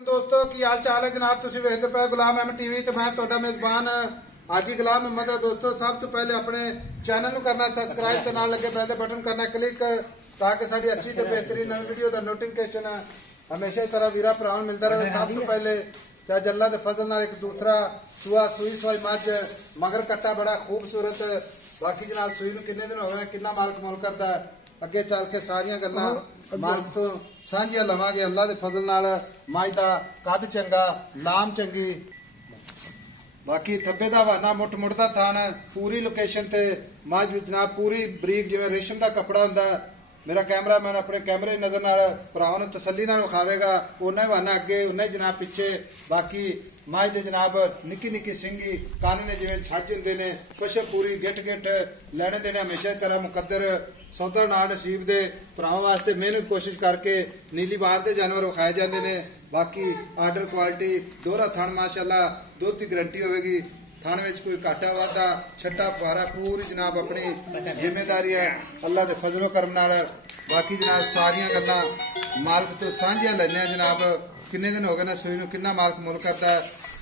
दोस्तों की हाल चाल है जनाब तुम वेखते पे गुलाम अहमद टीवी तो मैं तुहाडा मेजबान हाजी गुलाम अहमद है। दोस्तों सब तो पहले अपने चैनल को करना सबसक्राइब ते नाल लगे बेल बटन करना क्लिक ताकि साडी अच्छी ते बेहतरीन नवी वीडियो का नोटिफिकेशन हमेशा ही तरह वीरा भरा मिलता रहे। सब तो पहले अल्लाह के फजल नाल एक दूसरा सुआ सुई सवाई मज मगर कट्टा बड़ा खूबसूरत। बाकी जनाब सुई नूं किन्ने दिन हो गए किन्ना मालक मोल करदा अगे चल के सारियां गल्लां मालक तो सांझियां लवांगे। अल्लाह के फजल नाल मज दा कद चंगा लाम चंगी बाकी थब्बे दा हवाना मुट मुड़दा थान पूरी लोकेशन ते मज जनाब पूरी बरीक जिवें रेशम दा कपड़ा हुंदा। मेरा कैमरामैन अपने कैमरे नजर नाल भरावां नूं तसल्ली नाल विखावेगा उन्ना हवाना अगे उन्ना जनाब पिछे। बाकी मज दे जनाब निक्की निक्की सिंगी कान ने जिवें छज हुंदे ने पशे पूरी गिट गिट लैणे देने हमेशा की तरह मुकद्दर सौदा नाल नसीब दे भरावां वास्ते मेहनत कोशिश करके नीली बार दे जानवर विखाए जाते हैं। बाकी आर्डर क्वालिटी दोहरा थान माशाअल्लाह दुध की गारंटी होगी। थाने में कोई घाटा वाधा छट्टा फुहारा पूरी जनाब अपनी जिम्मेदारी है अल्लाह के फजलो करम नाल। बाकी जनाब सारियां गल्लां मालक तो सांझियां लैने जनाब किन्ने दिन हो गए सुई नूं किन्ना मालक मुल करता है।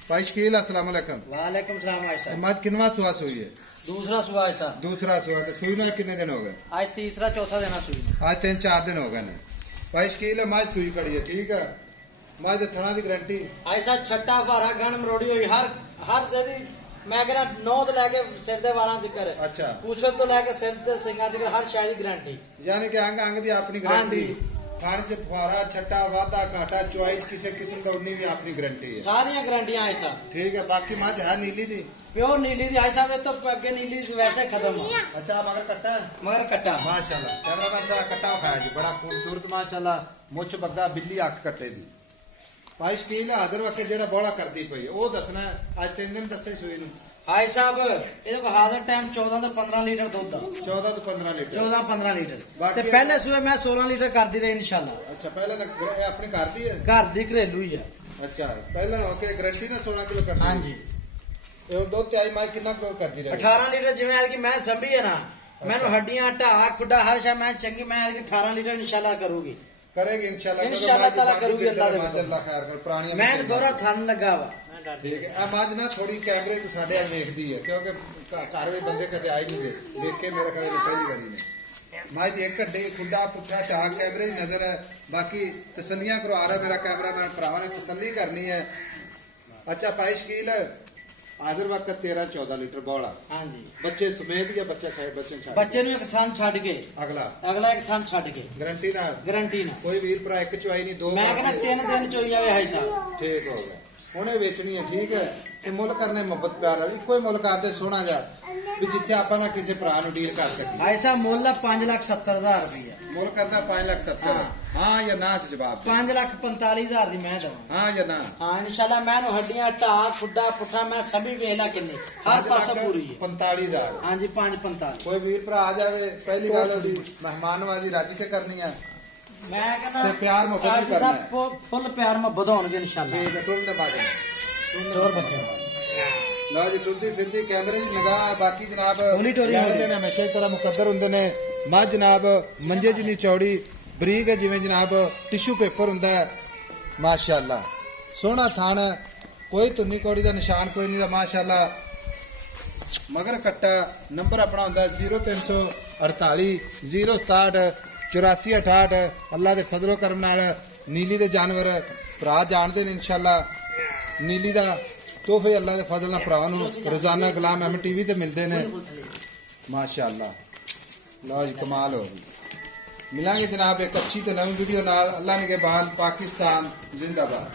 भाई शकील अस्सलाम वालेकुम। वालेकुम सलाम। मज किनवा सुआ सुई है? दूसरा सुआ है। दूसरा सुआ तो सुई में किन्ने दिन हो गए? आज तीसरा चौथा दिन सुई आज 3-4 दिन हो गए ने। भाई शकील है मज सुई खड़ी है ठीक है। मज दे थणा दी गारंटी ऐसा छट्टा भारा गन मरोड़ी हुई हर जदी मैं कहना 9 तो लैके सिर दे वाला दिक्कर अच्छा पूछत तो लैके सिर दे सिंगा दिक्कर हर शायद की गारंटी यानी कि अंग अंग दी अपनी गारंटी। थान च फुहारा छट्टा वाधा घाटा चॉइस किसी किस्म का उन्नी भी अपनी गारंटी है। सारियां गारंटियां ऐसा ठीक है। बाकी मज है नीली दी प्योर नीली दी ऐसा वे तो अगे नीली वैसे खत्म है। अच्छा मगर कट्टा है मगर कट्टा माशाल्लाह कैमरामैन सारा कट्टा खाया जी बड़ा खूबसूरत माशाल्लाह मुछ बग्गा बिल्ली अख कट्टे दी। भाई शकील हाजिर वक्त जेड़ा बड़ा करती पई वो दसना आज 3 दिन दसे सुई नूं हाई साहब ये हाजिर टाइम 14 तो 15 लीटर दुध 14 तो 15 लीटर 14-15 लीटर पहले सुबह मैं 16 लीटर कर दी रही इंशाल्लाह। अच्छा पहले तक अपनी घर दी है घर दी घरेलू ही है। अच्छा पहले होके गारंटी ना 16 किलो कर हाँ जी दुध त्याई माई कितना किलो कर दी रही 18 लीटर जिम्मे की मैं संभी है ना मैंने हड्डियां ढा खुडा हर शायद मैं चंगी मैं 18 लीटर इंशाल्लाह करूंगी करेगी इंशाल्लाह ताला करूंगी अल्लाह खैर कर पुरानी मैं दोहरा थन लगा वा ठीक है। मज ना थोड़ी कैमरे तो साढ़े वेखदी है क्योंकि घर में बंदे कदे आए नहीं देख के मेरे ख्याल पहली बारी ने मज एक घड्डे खुडा पुठा टाक कैमरे की नजर है। बाकी तसलियां करवा रहा मेरा कैमरामैन भरावां ने तसली करनी है। अच्छा भाई शकील हाजिर वक्त 13-14 लीटर बौला हाँ जी बच्चे समेत या बच्चे ने एक थान छड़ के अगला एक थान छड़ के गारंटी ना कोई वीर भरा एक चुआई नहीं दो मैं कहना 3 दिन चोई आवे है साहब ठीक हो गया उन्हें बेचनी है ठीक है। ये मुल करने मोहब्बत प्यार वाली कोई मुल करते सोना जा भी जिथे आप ना किसी भरा डील कर सके ऐसा मुल 5,70,000 रुपया मुल करता 5,70,000 हाँ या ना जवाब 5,45,000 दी मैं दूं हाँ या ना हाँ इंशाल्लाह मैं हड्डियां ढा खुडा पुठा मैं सभी वेला किन्नी हर पासा पूरी है 45,000 हाँ जी 5,45 कोई वीर भरा आ जावे पहली गल ओदी मेहमानवाजी रज के करनी है मैं कहना प्यार मोहब्बत भी करना है फुल प्यार मोहब्बत होंगे इंशाल्लाह ठीक है। टुरदे बाजे टोर बच्चे लो जी टुरदी फिरदी कैमरे की निगाह बाकी जनाब हमेशा की तरह मुकद्दर हुंदे ने। मज जनाब मंजे जिन्नी चौड़ी बरीक है जिवें जनाब टिश्यू पेपर हुंदा है माशाअल्लाह सोहना थान कोई तुन्नी कौड़ी का निशान कोई नहीं माशाअल्लाह मगर कट्टा नंबर अपना हुंदा 0348 067 8468 अल्लाह के फजलो करम नाल नीली दे जानवर भरा जानते हैं इंशाल्लाह नीली दा तोहफे अल्लाह के फजल नाल भरा नूं रोजाना गुलाम अहमद टीवी ते मिलते हैं माशाअल्लाह। लो जी कमाल हो गई मिलांगे जनाब एक अच्छी तो नवी वीडियो नाल। अल्लाह ने के बाद पाकिस्तान जिंदाबाद।